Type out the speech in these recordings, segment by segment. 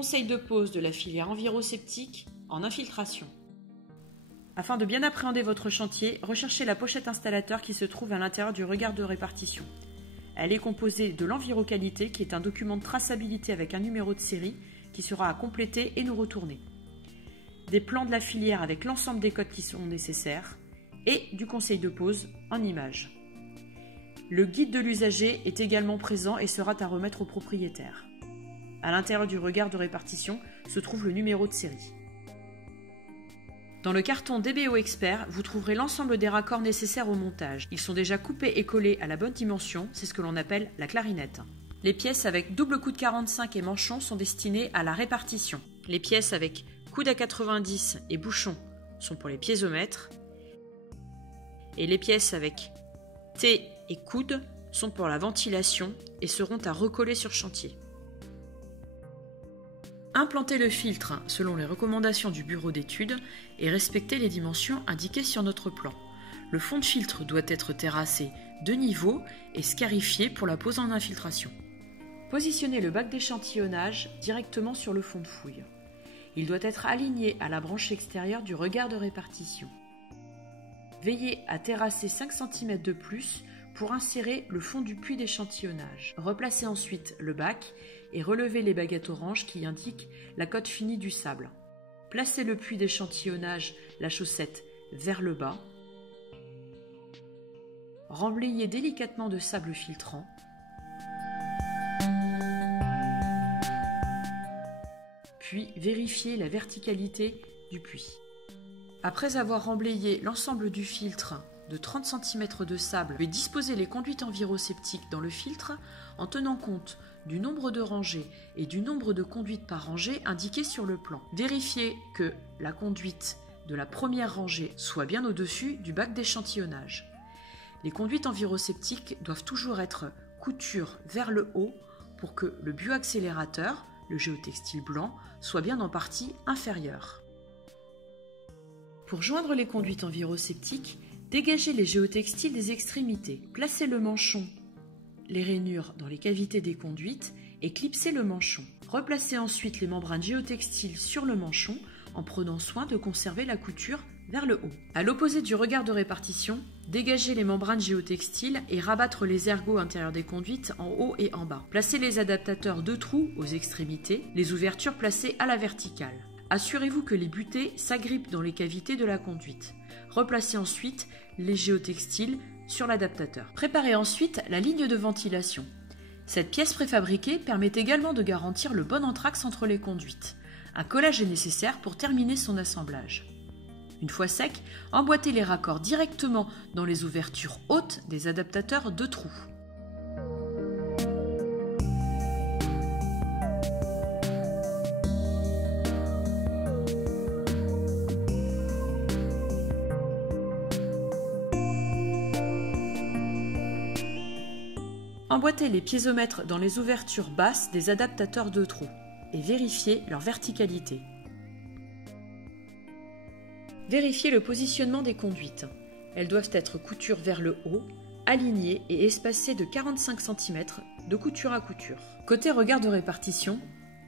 Conseil de pose de la filière enviroseptique en infiltration. Afin de bien appréhender votre chantier, recherchez la pochette installateur qui se trouve à l'intérieur du regard de répartition. Elle est composée de l'enviroqualité qui est un document de traçabilité avec un numéro de série qui sera à compléter et nous retourner. Des plans de la filière avec l'ensemble des codes qui sont nécessaires et du conseil de pose en images. Le guide de l'usager est également présent et sera à remettre au propriétaire. À l'intérieur du regard de répartition se trouve le numéro de série. Dans le carton DBO Expert, vous trouverez l'ensemble des raccords nécessaires au montage. Ils sont déjà coupés et collés à la bonne dimension, c'est ce que l'on appelle la clarinette. Les pièces avec double coude 45 et manchon sont destinées à la répartition. Les pièces avec coude à 90 et bouchon sont pour les piézomètres. Et les pièces avec T et coude sont pour la ventilation et seront à recoller sur chantier. Implantez le filtre selon les recommandations du bureau d'études et respectez les dimensions indiquées sur notre plan. Le fond de filtre doit être terrassé de niveau et scarifié pour la pose en infiltration. Positionnez le bac d'échantillonnage directement sur le fond de fouille. Il doit être aligné à la branche extérieure du regard de répartition. Veillez à terrasser 5 cm de plus pour insérer le fond du puits d'échantillonnage. Replacez ensuite le bac et relevez les baguettes oranges qui indiquent la cote finie du sable. Placez le puits d'échantillonnage, la chaussette, vers le bas. Remblayez délicatement de sable filtrant. Puis vérifiez la verticalité du puits. Après avoir remblayé l'ensemble du filtre de 30 cm de sable, vous disposez les conduites enviroseptiques dans le filtre en tenant compte du nombre de rangées et du nombre de conduites par rangée indiquées sur le plan. Vérifiez que la conduite de la première rangée soit bien au-dessus du bac d'échantillonnage. Les conduites enviroseptiques doivent toujours être couture vers le haut pour que le bioaccélérateur, le géotextile blanc, soit bien en partie inférieure. Pour joindre les conduites enviroseptiques, dégagez les géotextiles des extrémités. Placez le manchon, les rainures dans les cavités des conduites et clipsez le manchon. Replacez ensuite les membranes géotextiles sur le manchon en prenant soin de conserver la couture vers le haut. À l'opposé du regard de répartition, dégagez les membranes géotextiles et rabattre les ergots intérieurs des conduites en haut et en bas. Placez les adaptateurs de trous aux extrémités, les ouvertures placées à la verticale. Assurez-vous que les butées s'agrippent dans les cavités de la conduite. Replacez ensuite les géotextiles sur l'adaptateur. Préparez ensuite la ligne de ventilation. Cette pièce préfabriquée permet également de garantir le bon entraxe entre les conduites. Un collage est nécessaire pour terminer son assemblage. Une fois sec, emboîtez les raccords directement dans les ouvertures hautes des adaptateurs de trous. Emboîtez les piézomètres dans les ouvertures basses des adaptateurs de trous et vérifiez leur verticalité. Vérifiez le positionnement des conduites. Elles doivent être couture vers le haut, alignées et espacées de 45 cm de couture à couture. Côté regard de répartition,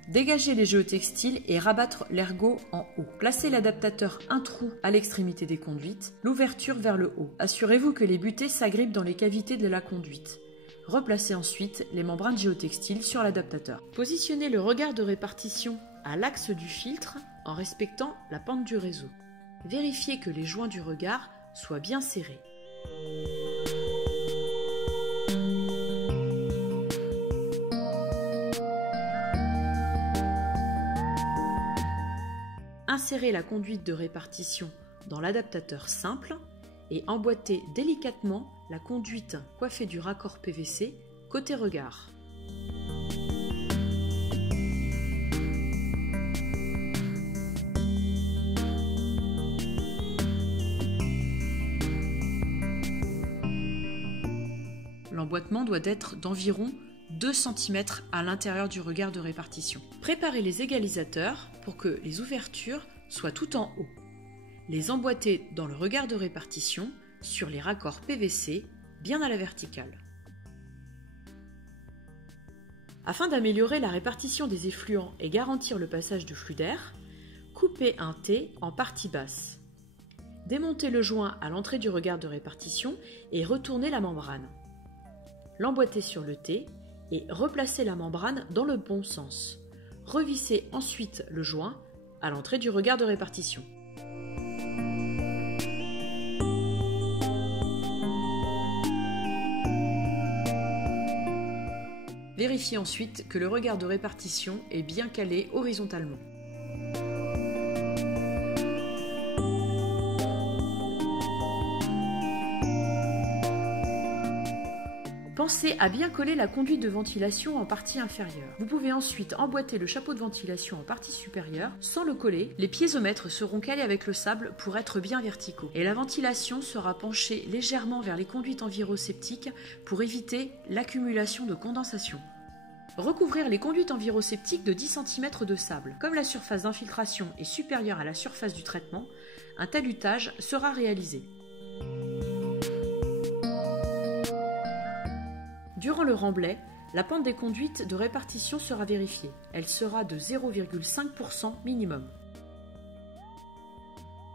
dégagez les géotextiles et rabattre l'ergot en haut. Placez l'adaptateur un trou à l'extrémité des conduites, l'ouverture vers le haut. Assurez-vous que les butées s'agrippent dans les cavités de la conduite. Replacez ensuite les membranes géotextiles sur l'adaptateur. Positionnez le regard de répartition à l'axe du filtre en respectant la pente du réseau. Vérifiez que les joints du regard soient bien serrés. Insérez la conduite de répartition dans l'adaptateur simple et emboîtez délicatement la conduite coiffée du raccord PVC côté regard. L'emboîtement doit être d'environ 2 cm à l'intérieur du regard de répartition. Préparez les égalisateurs pour que les ouvertures soient tout en haut. Les emboîter dans le regard de répartition sur les raccords PVC bien à la verticale. Afin d'améliorer la répartition des effluents et garantir le passage de flux d'air, coupez un T en partie basse. Démontez le joint à l'entrée du regard de répartition et retournez la membrane. L'emboîtez sur le T et replacez la membrane dans le bon sens. Revissez ensuite le joint à l'entrée du regard de répartition. Vérifiez ensuite que le regard de répartition est bien calé horizontalement. Pensez à bien coller la conduite de ventilation en partie inférieure. Vous pouvez ensuite emboîter le chapeau de ventilation en partie supérieure. Sans le coller, les piézomètres seront calés avec le sable pour être bien verticaux. Et la ventilation sera penchée légèrement vers les conduites enviroseptiques pour éviter l'accumulation de condensation. Recouvrir les conduites enviroseptiques de 10 cm de sable. Comme la surface d'infiltration est supérieure à la surface du traitement, un talutage sera réalisé. Durant le remblai, la pente des conduites de répartition sera vérifiée. Elle sera de 0,5% minimum.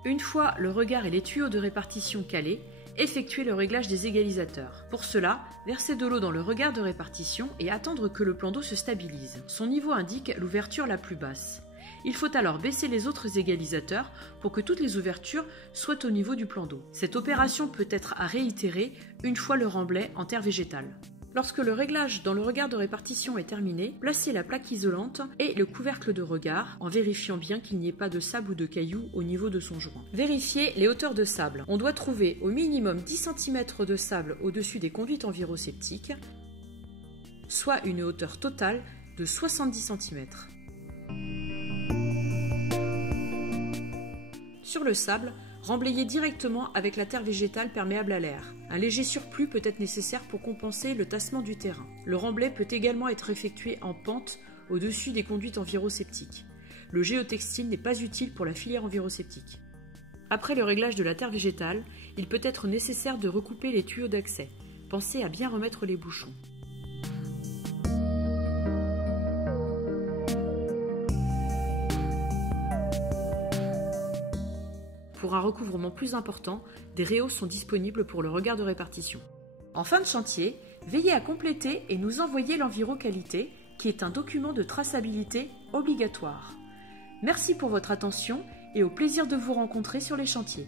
Une fois le regard et les tuyaux de répartition calés, effectuez le réglage des égalisateurs. Pour cela, versez de l'eau dans le regard de répartition et attendre que le plan d'eau se stabilise. Son niveau indique l'ouverture la plus basse. Il faut alors baisser les autres égalisateurs pour que toutes les ouvertures soient au niveau du plan d'eau. Cette opération peut être à réitérer une fois le remblai en terre végétale. Lorsque le réglage dans le regard de répartition est terminé, placez la plaque isolante et le couvercle de regard en vérifiant bien qu'il n'y ait pas de sable ou de cailloux au niveau de son joint. Vérifiez les hauteurs de sable. On doit trouver au minimum 10 cm de sable au-dessus des conduites enviroseptiques, soit une hauteur totale de 70 cm. Sur le sable, remblayez directement avec la terre végétale perméable à l'air. Un léger surplus peut être nécessaire pour compenser le tassement du terrain. Le remblai peut également être effectué en pente au-dessus des conduites enviroseptiques. Le géotextile n'est pas utile pour la filière enviroseptique. Après le réglage de la terre végétale, il peut être nécessaire de recouper les tuyaux d'accès. Pensez à bien remettre les bouchons. Pour un recouvrement plus important, des réaux sont disponibles pour le regard de répartition. En fin de chantier, veillez à compléter et nous envoyer l'Enviroqualité, qui est un document de traçabilité obligatoire. Merci pour votre attention et au plaisir de vous rencontrer sur les chantiers.